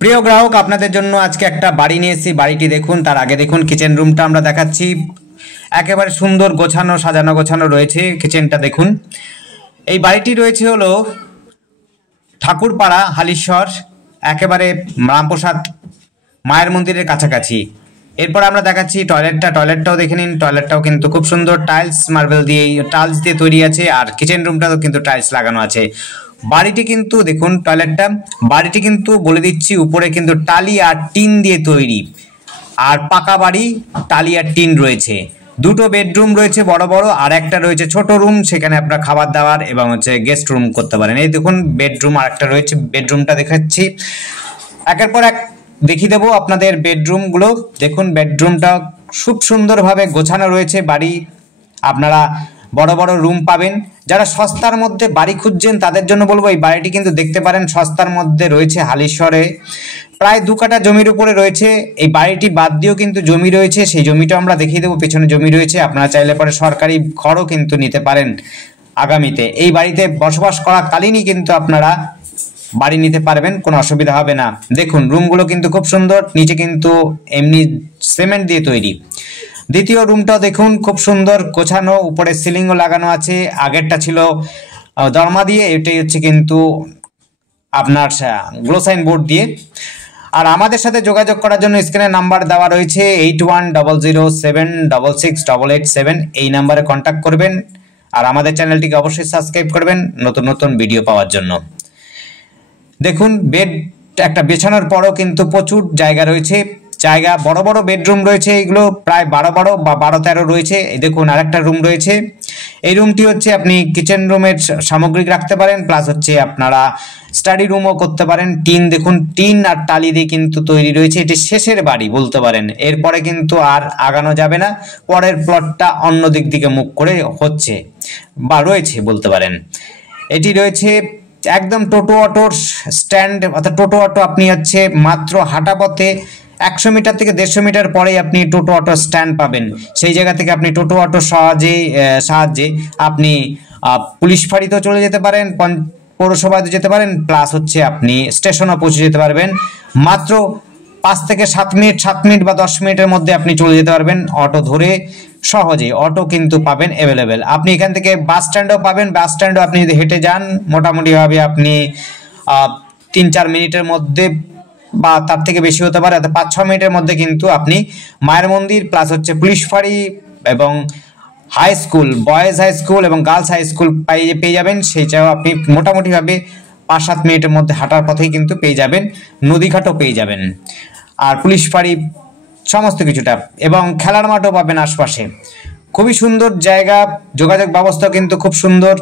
প্রিয় গ্রাহক, আপনাদের জন্য আজকে একটা বাড়ি নিয়ে এসেছি। বাড়িটি দেখুন। তার আগে দেখুন কিচেন রুমটা আমরা দেখাচ্ছি। একেবারে সুন্দর গোছানো, সাজানো গোছানো রয়েছে। কিচেনটা দেখুন। এই বাড়িটি রয়েছে হলো ঠাকুরপাড়া, হালিশহর, একেবারে রামপ্রসাদ মায়ের মন্দিরের কাছাকাছি। এরপর আমরা দেখাচ্ছি টয়লেটটাও দেখে নিন। টয়লেটটাও কিন্তু খুব সুন্দর, টাইলস মার্বেল দিয়ে, টাইলস দিয়ে তৈরি আছে। আর কিচেন রুমটাও কিন্তু টাইলস লাগানো আছে। বাড়িটি কিন্তু দেখুন, বাড়িটি কিন্তু বলে দিচ্ছি, উপরে কিন্তু টালি আর টিন দিয়ে তৈরি। আর পাকা বাড়ি, টালি আর টিন রয়েছে। দুটো বেডরুম রয়েছে বড় বড়, আর একটা রয়েছে ছোট রুম, সেখানে আপনার খাবার দাবার এবং গেস্ট রুম করতে পারেন। এই দেখুন বেডরুম আর একটা রয়েছে, বেডরুমটা দেখাচ্ছি। একের পর এক দেখিয়ে দেবো আপনাদের বেডরুমগুলো। দেখুন বেডরুমটা খুব সুন্দরভাবে গোছানো রয়েছে। বাড়ি আপনারা বড় বড় রুম পাবেন। যারা সস্তার মধ্যে বাড়ি খুঁজছেন তাদের জন্য বলবো, এই বাড়িটি কিন্তু দেখতে পারেন। সস্তার মধ্যে রয়েছে হালিশহরে, প্রায় 2 কাঠা জমির উপরে রয়েছে। এই বাড়িটি বাদ দিয়েও কিন্তু জমি রয়েছে, সেই জমিটা আমরা দেখিয়ে দেবো। পেছনে জমি রয়েছে, আপনারা চাইলে পরে সরকারি ঘরও কিন্তু নিতে পারেন আগামীতে। এই বাড়িতে বসবাস করা কালীনই কিন্তু আপনারা বাড়ি নিতে পারবেন, কোনো অসুবিধা হবে না। দেখুন রুমগুলো কিন্তু খুব সুন্দর, নিচে কিন্তু এমনি সিমেন্ট দিয়ে তৈরি। দ্বিতীয় রুমটাও দেখুন, খুব সুন্দর গোছানো, উপরে সিলিংও লাগানো আছে। আগেরটা ছিল দরমা দিয়ে, এটাই হচ্ছে কিন্তু আপনার গ্লোসাইন বোর্ড দিয়ে। আর আমাদের সাথে যোগাযোগ করার জন্য স্ক্রিনে নাম্বার দেওয়া রয়েছে 8100766887। এই নাম্বারে কন্ট্যাক্ট করবেন। আর আমাদের চ্যানেলটিকে অবশ্যই সাবস্ক্রাইব করবেন নতুন নতুন ভিডিও পাওয়ার জন্য। দেখুন বেড একটা বেছানোর পরও কিন্তু প্রচুর জায়গা রয়েছে। বড় বড় বেডরুম রয়েছে, এগুলো প্রায় 12 বা 12-13 রয়েছে। এই দেখুন আরেকটা রুম রয়েছে। এই রুমটি হচ্ছে আপনি কিচেন রুমের সামগ্রিক রাখতে পারেন, প্লাস হচ্ছে আপনারা স্টাডি রুমও করতে পারেন। টিন দেখুন, টিন আর টালি দিয়ে কিন্তু তৈরি রয়েছে। এটি শেষের বাড়ি বলতে পারেন, এরপরে কিন্তু আর আগানো যাবে না। পরের প্লটটা অন্য দিকে মুখ করে হচ্ছে বা রয়েছে বলতে পারেন। এটি রয়েছে একদম টোটো অটোর স্ট্যান্ড, অর্থাৎ টোটো অটো আপনি হচ্ছে মাত্র হাঁটা পথে 100 মিটার থেকে 150 মিটার পরেই আপনি টোটো অটো স্ট্যান্ড পাবেন। সেই জায়গা থেকে আপনি টোটো অটো সাহায্যে আপনি পুলিশ ফাঁড়িতেও চলে যেতে পারেন, পৌরসভাতে যেতে পারেন, প্লাস হচ্ছে আপনি স্টেশনও পৌঁছে যেতে পারবেন। মাত্র 5 থেকে 7 মিনিট বা 10 মিনিটের মধ্যে আপনি চলে যেতে পারবেন অটো ধরে। সহজে অটো কিন্তু পাবেন অ্যাভেলেবেল। আপনি এখান থেকে বাস স্ট্যান্ডও পাবেন। বাস স্ট্যান্ডও আপনি যদি হেঁটে যান মোটামুটিভাবে আপনি 3-4 মিনিটের মধ্যে বা তার থেকে বেশি হতে পারে, 5-6 মিনিটের মধ্যে কিন্তু আপনি মায়ের মন্দির প্লাস হচ্ছে পুলিশ ফাঁড়ি এবং high school, boys high school এবং গার্লস হাই স্কুল পেয়ে যাবেন। সেইটাও আপনি মোটামুটিভাবে 5-7 মিনিটের মধ্যে হাঁটার পথেই কিন্তু পেয়ে যাবেন। নদীঘাটও পেয়ে যাবেন, আর পুলিশ ফাঁড়ি সমস্ত কিছুটা, এবং খেলার মাঠও পাবেন আশপাশে। খুবই সুন্দর জায়গা, যোগাযোগ ব্যবস্থা কিন্তু খুব সুন্দর।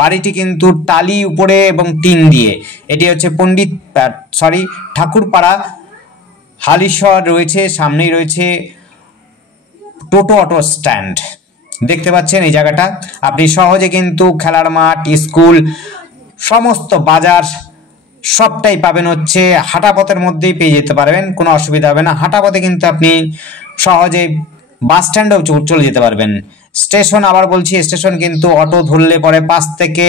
বাড়িটি কিন্তু টালি উপরে এবং টিন দিয়ে। এটি হচ্ছে ঠাকুরপাড়া, হালিশহর রয়েছে। সামনেই রয়েছে টোটো অটো স্ট্যান্ড, দেখতে পাচ্ছেন এই জায়গাটা। আপনি সহজে কিন্তু খেলার মাঠ, স্কুল, সমস্ত বাজার সবটাই পাবেন হচ্ছে হাঁটা পথের মধ্যেই পেয়ে যেতে পারবেন, কোনো অসুবিধা হবে না। হাঁটা পথে কিন্তু আপনি সহজে বাস স্ট্যান্ডেও চলে যেতে পারবেন। স্টেশন আবার বলছি, স্টেশন কিন্তু অটো ধরলে পরে 5 থেকে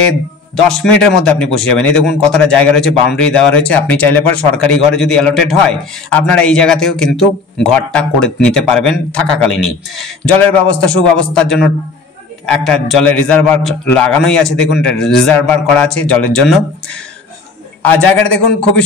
10 মিনিটের মধ্যে আপনি পৌঁছে যাবেন। এই দেখুন কতটা জায়গা রয়েছে, বাউন্ডারি দেওয়া রয়েছে। আপনি চাইলে পরে সরকারি ঘরে যদি অ্যালটেড হয়, আপনারা এই জায়গা থেকেও কিন্তু ঘরটা করে নিতে পারবেন থাকাকালীনই। জলের ব্যবস্থা, সুব্যবস্থার জন্য একটা জলের রিজার্ভার লাগানোই আছে। দেখুন রিজার্ভার করা আছে জলের জন্য। আর জায়গাটা দেখুন খুবই